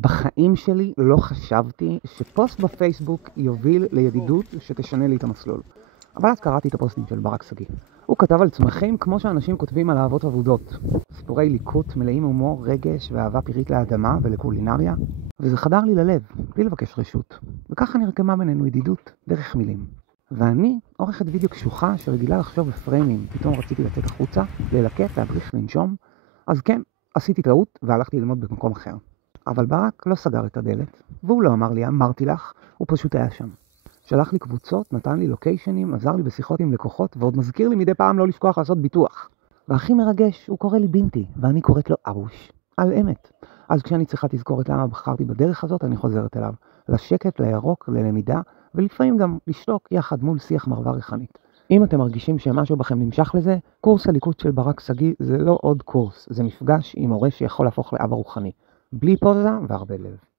בחיים שלי לא חשבתי שפוסט בפייסבוק יוביל לידידות שתשנה לי את המסלול. אבל אז קראתי את הפוסטים של ברק שגיא. הוא כתב על צמחים כמו שאנשים כותבים על אהבות אבודות. סיפורי ליקוט מלאים הומור, רגש ואהבה פירית לאדמה ולקולינריה. וזה חדר לי ללב, בלי לבקש רשות. וככה נרקמה בינינו ידידות דרך מילים. ואני עורכת וידאו קשוחה שרגילה לחשוב בפריימים. פתאום רציתי לצאת החוצה, ללקט, להדריך, לנשום. אז כן, עשיתי טעות והלכתי ללמוד במקום אחר. אבל ברק לא סגר את הדלת, והוא לא אמר לי, אמרתי לך, הוא פשוט היה שם. שלח לי קבוצות, נתן לי לוקיישנים, עזר לי בשיחות עם לקוחות, ועוד מזכיר לי מדי פעם לא לשכוח לעשות ביטוח. והכי מרגש, הוא קורא לי בינתי, ואני קוראת לו ארוש. על אמת. אז כשאני צריכה תזכורת למה בחרתי בדרך הזאת, אני חוזרת אליו. לשקט, לירוק, ללמידה, ולפעמים גם לשתוק יחד מול שיח מרווה ריחנית. אם אתם מרגישים שמשהו בכם נמשך לזה, קורס הליקוט של ברק שגיא זה לא עוד קורס, זה מפגש עם מורה שיכול להפוך לאבא רוחני. בלי פוזה והרבה לב.